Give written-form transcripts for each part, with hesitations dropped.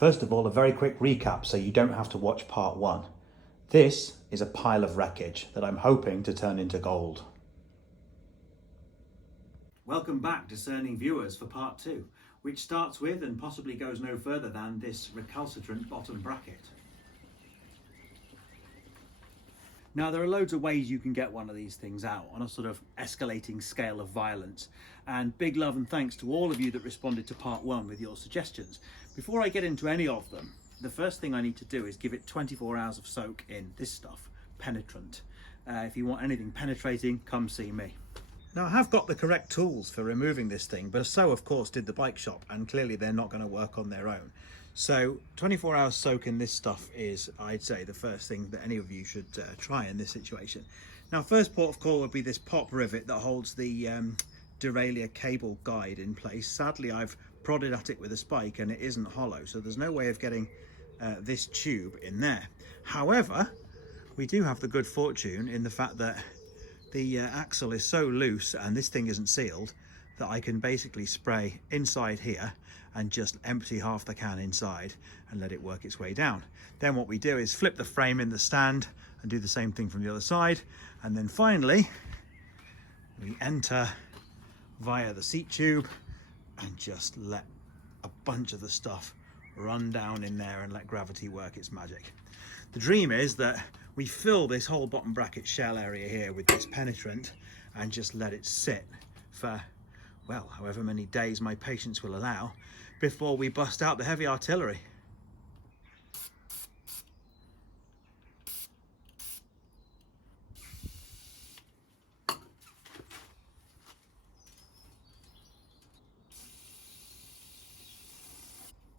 First of all, a very quick recap so you don't have to watch part one. This is a pile of wreckage that I'm hoping to turn into gold. Welcome back, discerning viewers, for part two, which starts with and possibly goes no further than this recalcitrant bottom bracket. Now, there are loads of ways you can get one of these things out on a sort of escalating scale of violence, and big love and thanks to all of you that responded to part one with your suggestions. Before I get into any of them, the first thing I need to do is give it 24 hours of soak in this stuff, penetrant. If you want anything penetrating, come see me. Now, I have got the correct tools for removing this thing, but so of course did the bike shop, and clearly they're not going to work on their own. So 24 hours soak in this stuff is, I'd say, the first thing that any of you should try in this situation. Now, first port of call would be this pop rivet that holds the derailleur cable guide in place. Sadly, I've prodded at it with a spike and it isn't hollow, so there's no way of getting this tube in there. However, we do have the good fortune in the fact that the axle is so loose and this thing isn't sealed that I can basically spray inside here and just empty half the can inside and let it work its way down. Then what we do is flip the frame in the stand and do the same thing from the other side, and then finally we enter via the seat tube and just let a bunch of the stuff run down in there and let gravity work its magic. The dream is that we fill this whole bottom bracket shell area here with this penetrant and just let it sit for, well, however many days my patience will allow before we bust out the heavy artillery.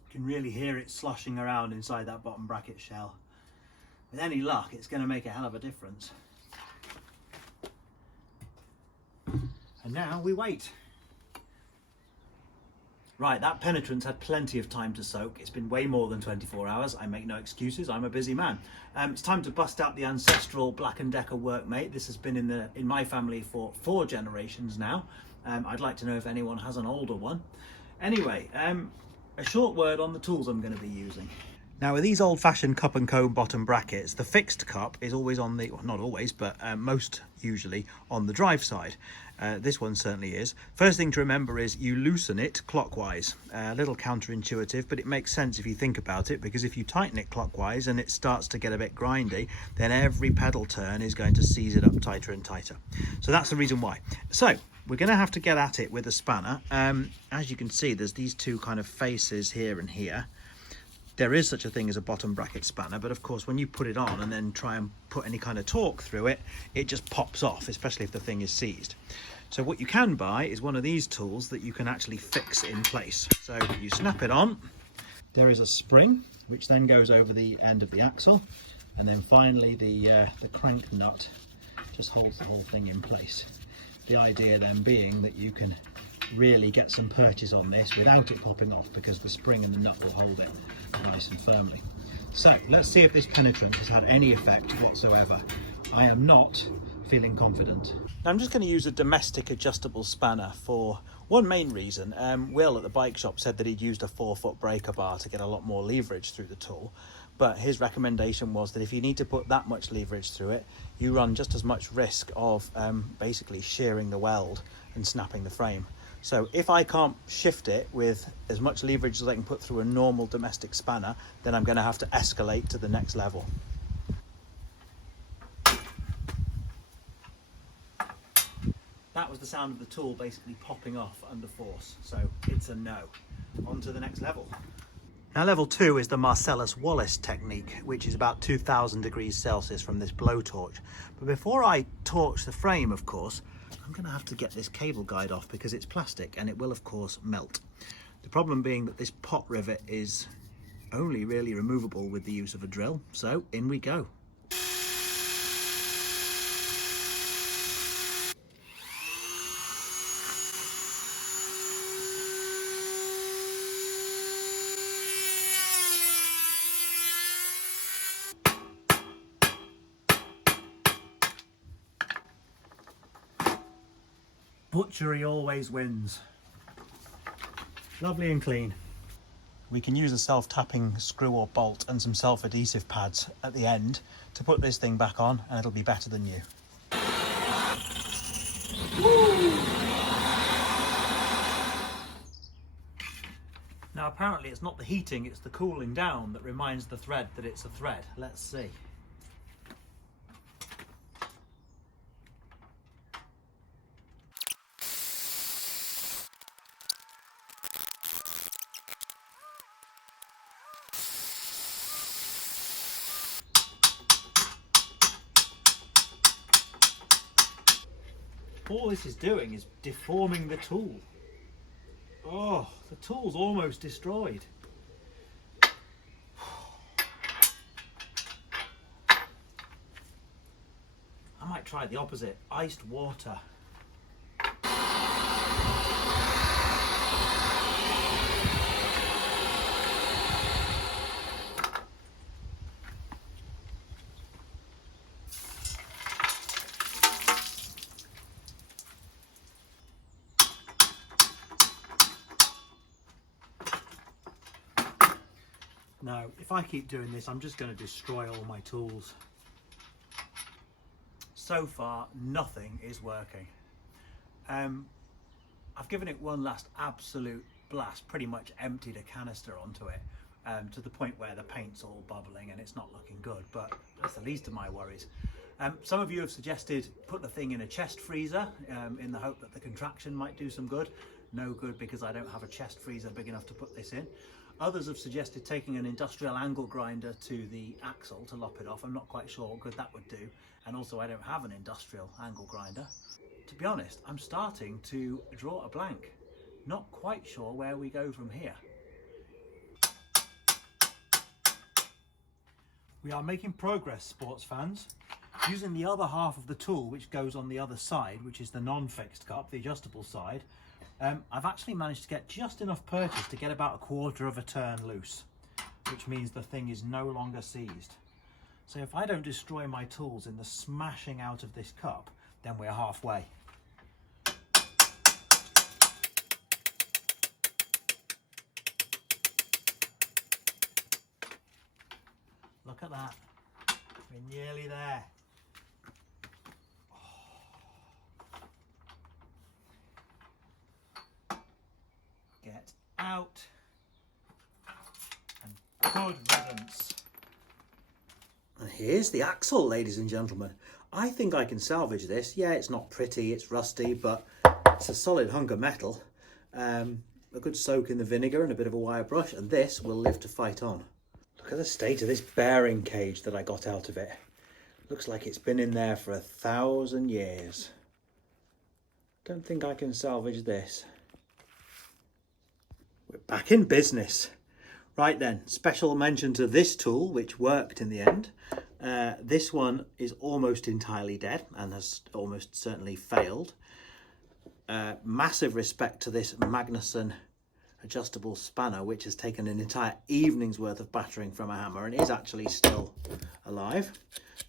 You can really hear it sloshing around inside that bottom bracket shell. With any luck, it's going to make a hell of a difference. And now we wait. Right, that penetrant's had plenty of time to soak. It's been way more than 24 hours. I make no excuses, I'm a busy man. It's time to bust out the ancestral Black & Decker workmate. This has been in my family for 4 generations now. I'd like to know if anyone has an older one. Anyway, a short word on the tools I'm going to be using. Now, with these old-fashioned cup and comb bottom brackets, the fixed cup is always on the, well, not always, but most usually on the drive side. This one certainly is. First thing to remember is you loosen it clockwise. A little counterintuitive, but it makes sense if you think about it, because if you tighten it clockwise and it starts to get a bit grindy, then every pedal turn is going to seize it up tighter and tighter. So that's the reason why. So we're going to have to get at it with a spanner. As you can see, there's these two kind of faces here and here. There is such a thing as a bottom bracket spanner, but of course when you put it on and then try and put any kind of torque through it, it just pops off, especially if the thing is seized. So what you can buy is one of these tools that you can actually fix in place. So you snap it on, there is a spring which then goes over the end of the axle, and then finally the crank nut just holds the whole thing in place. The idea then being that you can really get some purchase on this without it popping off, because the spring and the nut will hold it nice and firmly. So let's see if this penetrant has had any effect whatsoever. I am not feeling confident. Now I'm just going to use a domestic adjustable spanner for one main reason. Will at the bike shop said that he'd used a 4-foot breaker bar to get a lot more leverage through the tool, but his recommendation was that if you need to put that much leverage through it, you run just as much risk of basically shearing the weld and snapping the frame. So if I can't shift it with as much leverage as I can put through a normal domestic spanner, then I'm going to have to escalate to the next level. That was the sound of the tool basically popping off under force, so it's a no. On to the next level. Now level 2 is the Marcellus Wallace technique, which is about 2000 degrees Celsius from this blowtorch. But before I torch the frame, of course, I'm going to have to get this cable guide off because it's plastic and it will of course melt. The problem being that this pot rivet is only really removable with the use of a drill, so in we go. Butchery always wins. Lovely and clean. we can use a self-tapping screw or bolt and some self-adhesive pads at the end to put this thing back on, and it'll be better than new. Now apparently it's not the heating, it's the cooling down that reminds the thread that it's a thread. Let's see. All this is doing is deforming the tool. Oh, the tool's almost destroyed. I might try the opposite, iced water. No, if I keep doing this, I'm just going to destroy all my tools. So far, nothing is working. I've given it one last absolute blast, pretty much emptied a canister onto it, to the point where the paint's all bubbling and it's not looking good, but that's the least of my worries. Some of you have suggested put the thing in a chest freezer in the hope that the contraction might do some good. No good, because I don't have a chest freezer big enough to put this in. Others have suggested taking an industrial angle grinder to the axle to lop it off. I'm not quite sure what good that would do. And also I don't have an industrial angle grinder. To be honest, I'm starting to draw a blank. Not quite sure where we go from here. We are making progress, sports fans. Using the other half of the tool, which goes on the other side, which is the non-fixed cup, the adjustable side, I've actually managed to get just enough purchase to get about a quarter of a turn loose, which means the thing is no longer seized. So if I don't destroy my tools in the smashing out of this cup, then we're halfway. Look at that, we're nearly there. Get out, and good riddance. And here's the axle, ladies and gentlemen. I think I can salvage this. Yeah, it's not pretty, it's rusty, but it's a solid hunk of metal. A good soak in the vinegar and a bit of a wire brush, and this will live to fight on. Look at the state of this bearing cage that I got out of it. Looks like it's been in there for 1,000 years. Don't think I can salvage this. We're back in business. Right then, special mention to this tool, which worked in the end. This one is almost entirely dead and has almost certainly failed. Massive respect to this Magnuson adjustable spanner, which has taken an entire evening's worth of battering from a hammer and is actually still alive.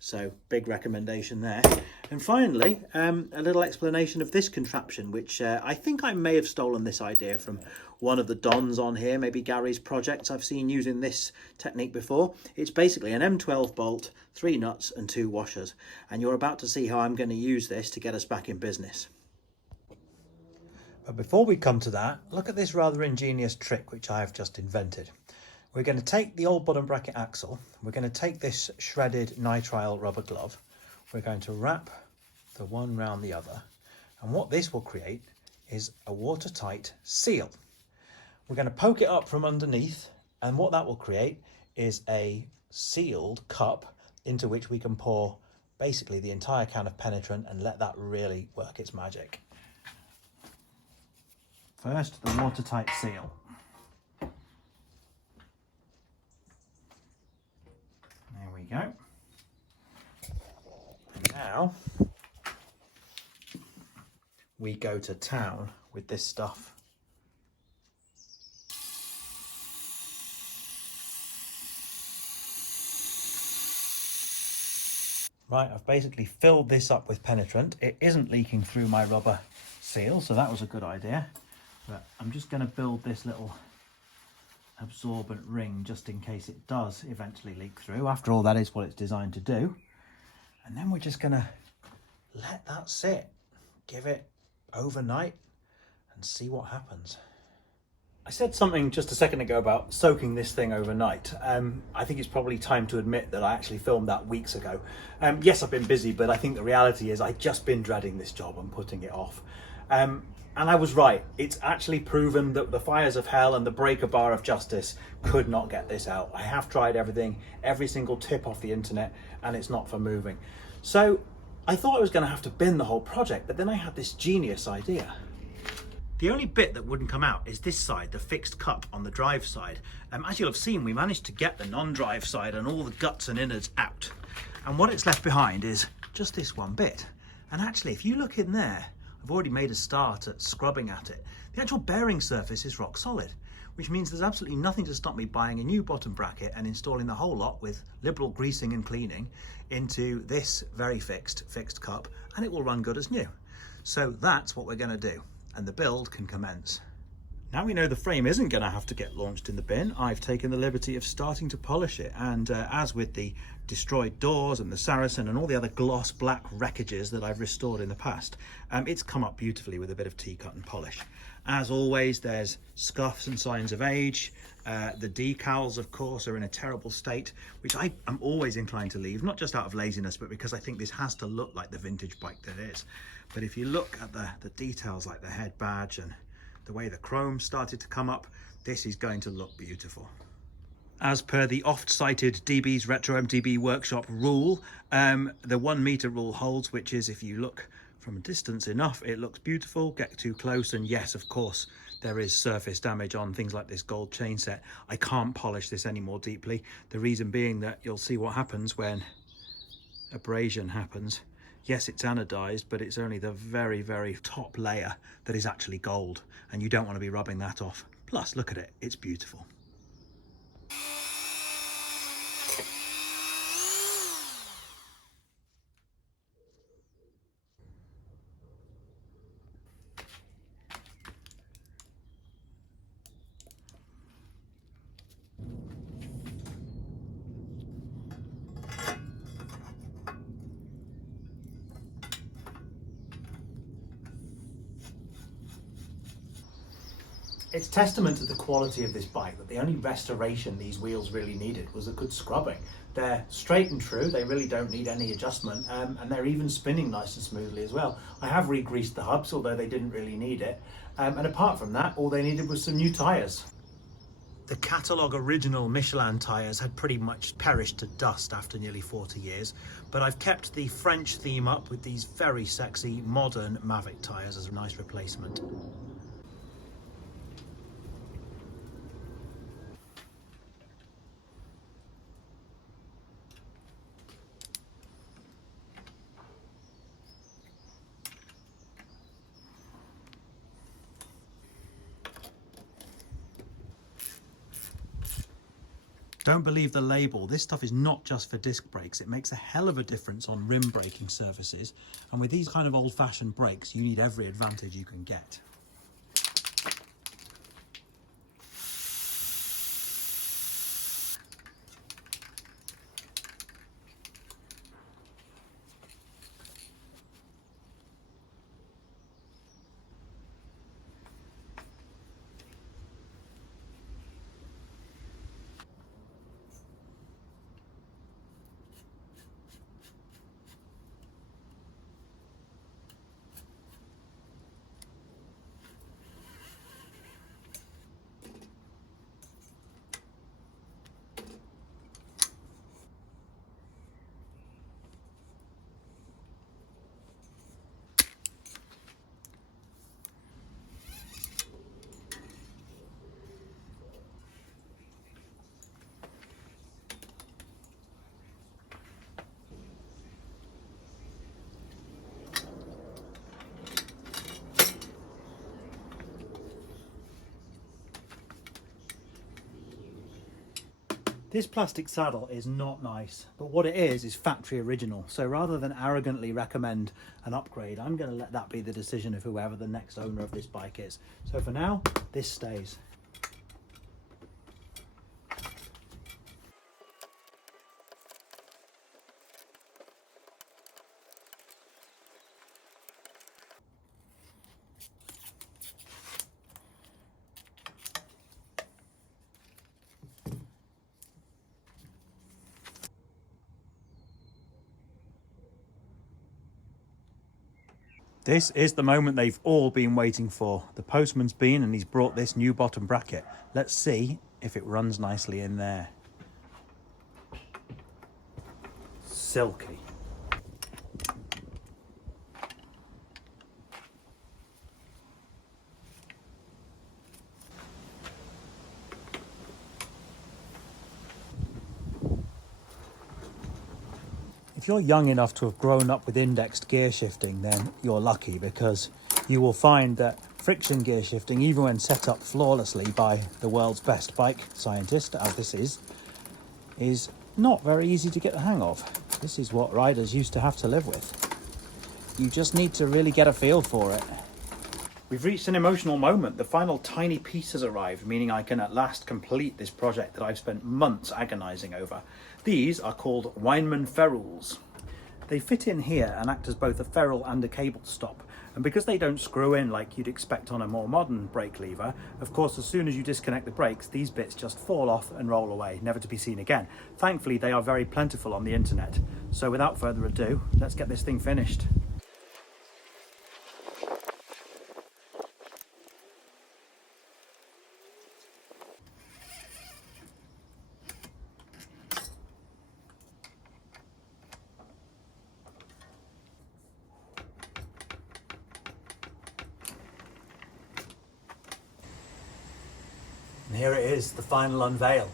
So big recommendation there. And finally, a little explanation of this contraption, which I think I may have stolen this idea from one of the Dons on here, maybe Gary's projects. I've seen using this technique before. It's basically an M12 bolt, 3 nuts and 2 washers. And you're about to see how I'm going to use this to get us back in business. But before we come to that, look at this rather ingenious trick which I have just invented. We're going to take the old bottom bracket axle, we're going to take this shredded nitrile rubber glove, we're going to wrap the one round the other, and what this will create is a watertight seal. We're going to poke it up from underneath, and what that will create is a sealed cup into which we can pour basically the entire can of penetrant and let that really work its magic. First, the watertight seal. There we go. And now we go to town with this stuff. Right, I've basically filled this up with penetrant. It isn't leaking through my rubber seal, so that was a good idea. But I'm just going to build this little absorbent ring just in case it does eventually leak through. After all, that is what it's designed to do. And then we're just going to let that sit, give it overnight and see what happens. I said something just a second ago about soaking this thing overnight. I think it's probably time to admit that I actually filmed that weeks ago. Yes, I've been busy, but I think the reality is I've just been dreading this job and putting it off. And I was right. It's actually proven that the fires of hell and the breaker bar of justice could not get this out. I have tried everything, every single tip off the internet, and it's not for moving. So I thought I was going to have to bin the whole project, but then I had this genius idea. The only bit that wouldn't come out is this side, the fixed cup on the drive side. As you'll have seen, we managed to get the non-drive side and all the guts and innards out. And what it's left behind is just this one bit. And actually, if you look in there, I've already made a start at scrubbing at it. The actual bearing surface is rock solid, which means there's absolutely nothing to stop me buying a new bottom bracket and installing the whole lot with liberal greasing and cleaning into this very fixed cup, and it will run good as new. So that's what we're going to do, and the build can commence. Now we know the frame isn't going to have to get launched in the bin, I've taken the liberty of starting to polish it, and as with the destroyed doors and the Saracen and all the other gloss black wreckages that I've restored in the past, it's come up beautifully with a bit of T-cut and polish. As always, there's scuffs and signs of age. The decals, of course, are in a terrible state, which I am always inclined to leave, not just out of laziness, but because I think this has to look like the vintage bike that it is. But if you look at the details like the head badge and the way the chrome started to come up, this is going to look beautiful. As per the oft-cited DB's Retro MTB Workshop rule, the 1 meter rule holds, which is if you look from a distance enough, it looks beautiful. Get too close, and yes, of course, there is surface damage on things like this gold chain set. I can't polish this any more deeply. The reason being that you'll see what happens when abrasion happens. Yes, it's anodized, but it's only the very, very top layer that is actually gold, and you don't want to be rubbing that off. Plus, look at it, it's beautiful. It's testament to the quality of this bike that the only restoration these wheels really needed was a good scrubbing. They're straight and true, they really don't need any adjustment, and they're even spinning nice and smoothly as well. I have re-greased the hubs, although they didn't really need it, and apart from that, all they needed was some new tyres. The catalogue original Michelin tyres had pretty much perished to dust after nearly 40 years, but I've kept the French theme up with these very sexy modern Mavic tyres as a nice replacement. Don't believe the label. This stuff is not just for disc brakes. It makes a hell of a difference on rim braking surfaces. And with these kind of old-fashioned brakes, you need every advantage you can get. This plastic saddle is not nice, but what it is factory original. So rather than arrogantly recommend an upgrade, I'm going to let that be the decision of whoever the next owner of this bike is. So for now, this stays. This is the moment they've all been waiting for. The postman's been and he's brought this new bottom bracket. Let's see if it runs nicely in there. Silky. If you're young enough to have grown up with indexed gear shifting, then you're lucky, because you will find that friction gear shifting, even when set up flawlessly by the world's best bike scientist, as this is not very easy to get the hang of. This is what riders used to have to live with. You just need to really get a feel for it. We've reached an emotional moment. The final tiny piece has arrived, meaning I can at last complete this project that I've spent months agonising over. These are called Weinmann ferrules. They fit in here and act as both a ferrule and a cable stop. And because they don't screw in like you'd expect on a more modern brake lever, of course, as soon as you disconnect the brakes, these bits just fall off and roll away, never to be seen again. Thankfully, they are very plentiful on the internet. So without further ado, let's get this thing finished. And here it is, the final unveil.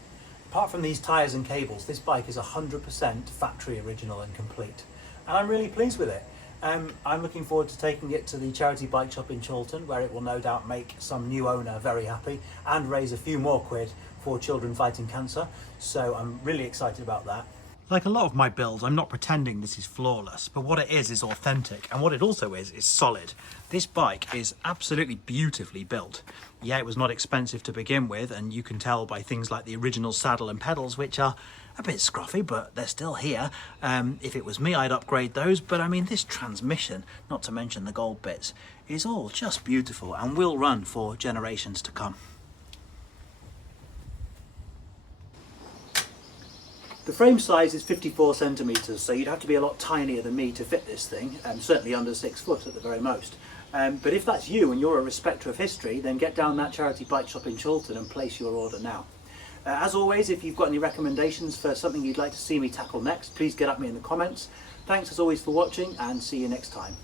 Apart from these tyres and cables, this bike is 100% factory original and complete. And I'm really pleased with it. I'm looking forward to taking it to the charity bike shop in Chorlton, where it will no doubt make some new owner very happy and raise a few more quid for children fighting cancer. So I'm really excited about that. Like a lot of my builds, I'm not pretending this is flawless, but what it is authentic, and what it also is solid. This bike is absolutely beautifully built. Yeah, it was not expensive to begin with, and you can tell by things like the original saddle and pedals, which are a bit scruffy, but they're still here. If it was me, I'd upgrade those, but I mean, this transmission, not to mention the gold bits, is all just beautiful and will run for generations to come. The frame size is 54 centimetres, so you'd have to be a lot tinier than me to fit this thing, certainly under 6 foot at the very most. But if that's you and you're a respecter of history, then get down that charity bike shop in Chorlton and place your order now. As always, if you've got any recommendations for something you'd like to see me tackle next, please get at me in the comments. Thanks as always for watching, and see you next time.